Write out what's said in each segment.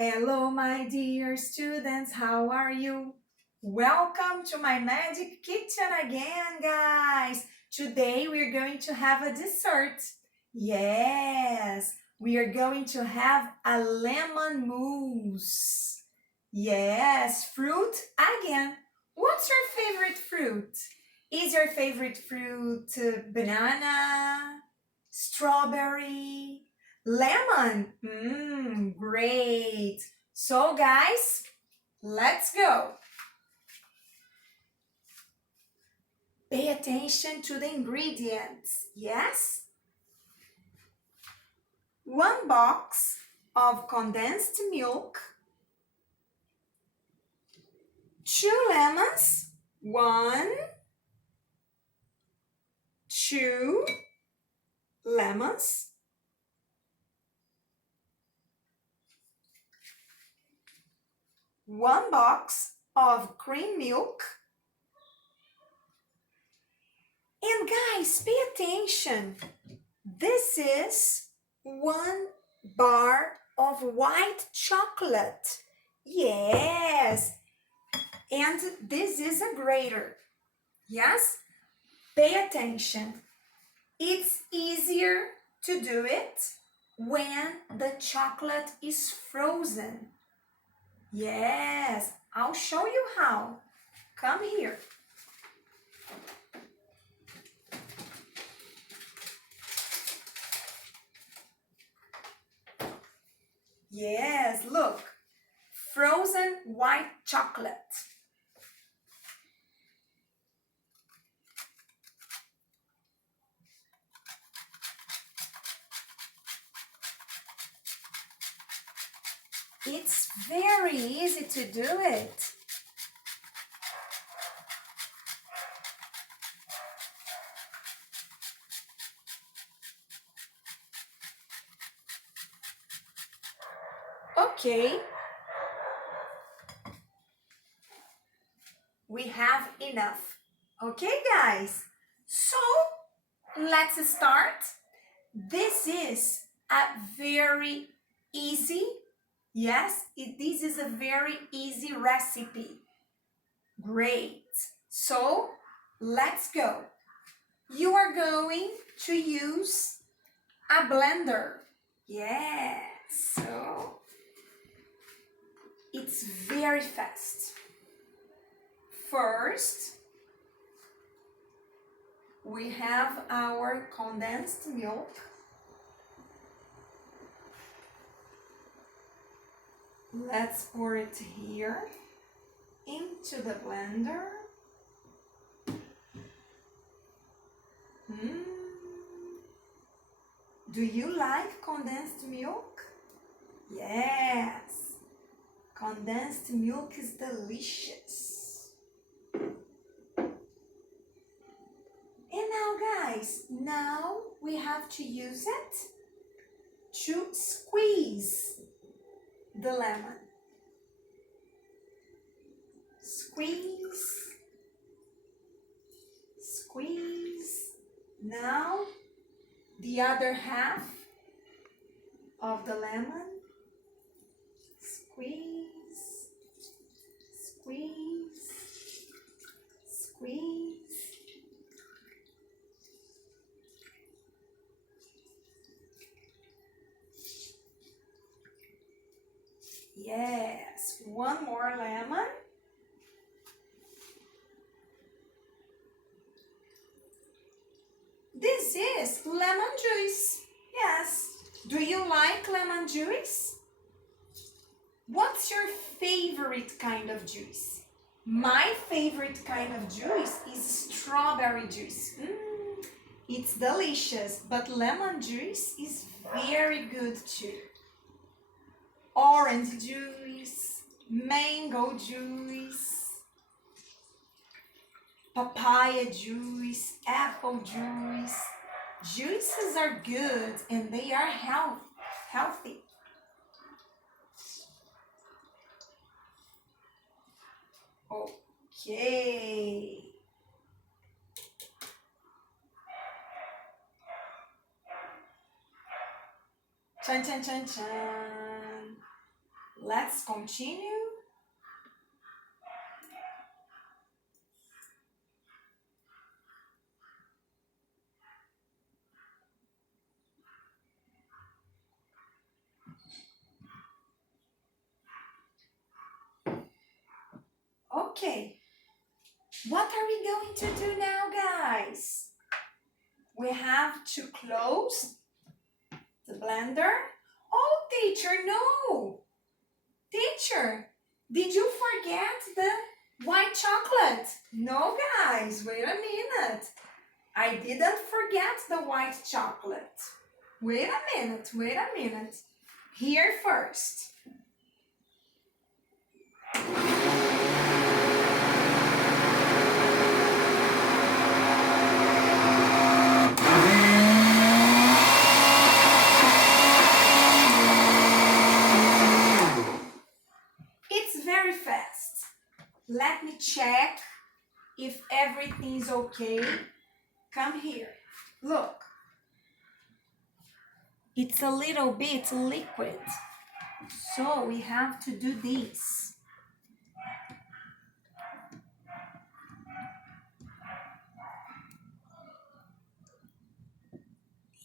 Hello, my dear students, how are you? Welcome to my magic kitchen again, guys. Today we're going to have a dessert. Yes, we are going to have a lemon mousse. Yes, fruit again. What's your favorite fruit? Is your favorite fruit banana, strawberry, lemon? Great. So, guys, let's go. Pay attention to the ingredients. Yes? 1 box of condensed milk, 2 lemons, 1, 2 lemons, 1 box of cream milk. And guys, pay attention. This is 1 bar of white chocolate. Yes. And this is a grater. Yes? Pay attention. It's easier to do it when the chocolate is frozen. Yes, I'll show you how. Come here. Yes, look. Frozen white chocolate. It's very easy to do it. Okay. We have enough. Okay, guys. So, let's start. This is a very easy, this is a very easy recipe. Great. So, let's go. You are going to use a blender. Yes. So, it's very fast. First, we have our condensed milk. Let's pour it here into the blender. Do you like condensed milk? Yes, condensed milk is delicious. And now, guys, we have to use it to squeeze the lemon. Squeeze, squeeze. Now, the other half of the lemon. Squeeze, squeeze, squeeze. Yes, 1 more lemon. This is lemon juice. Yes. Do you like lemon juice? What's your favorite kind of juice? My favorite kind of juice is strawberry juice. It's delicious, but lemon juice is very good too. Orange juice, mango juice, papaya juice, apple juice. Juices are good and they are healthy. Okay. Chan, chan, chan, chan. Let's continue. Okay, what are we going to do now, guys? We have to close the blender. Oh, teacher, no! Teacher, did you forget the white chocolate? No, guys, wait a minute. I didn't forget the white chocolate. Wait a minute. Here first. It's very fast. Let me check if everything's okay. Come here. Look. It's a little bit liquid. So we have to do this.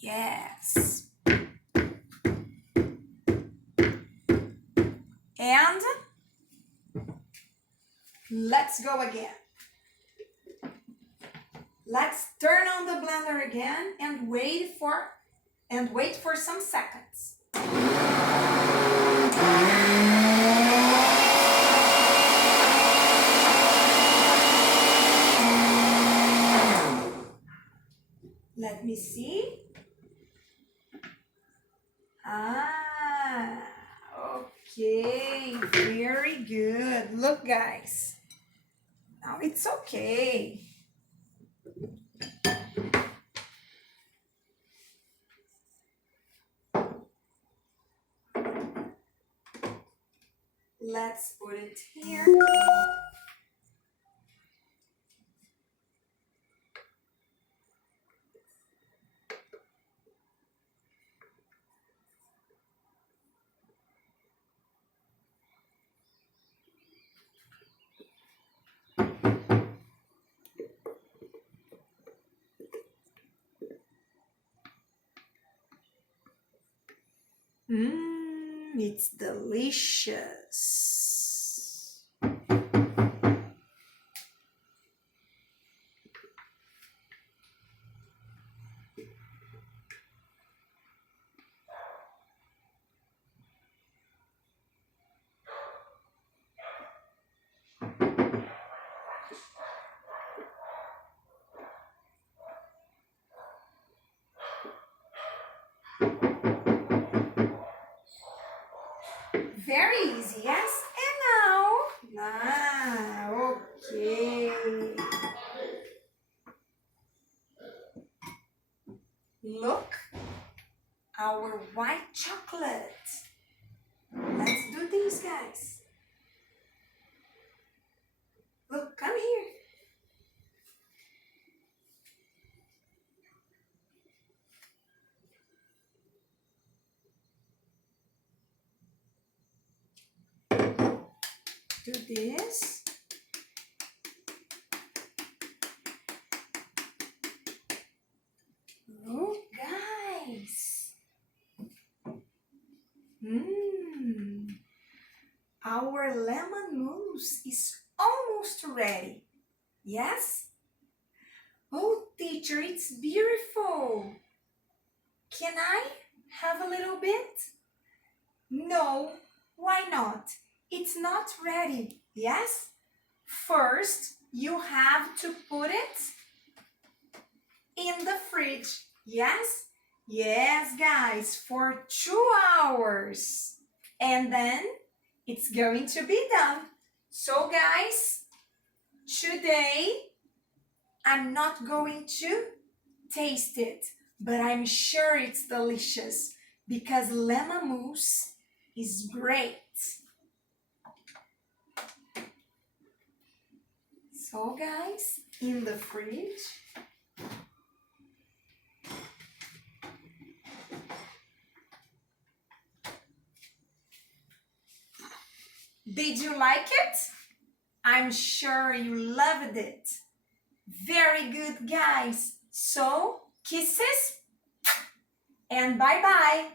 Yes. And let's go again. Let's turn on the blender again and wait for some seconds. Let me see. Okay, very good. Look, guys. Now it's okay. Let's put it here. It's delicious. Very easy, yes? And now, okay. Look, our white chocolate. Let's do this, guys. Look, come here. Do this. Look, guys. Our lemon mousse is almost ready. Yes? Oh, teacher, it's beautiful. Can I have a little bit? No, why not? It's not ready. Yes? First, you have to put it in the fridge. Yes? Yes, guys, for 2 hours. And then it's going to be done. So, guys, today I'm not going to taste it, but I'm sure it's delicious because lemon mousse is great. So, guys, in the fridge. Did you like it? I'm sure you loved it. Very good, guys. So, kisses and bye-bye.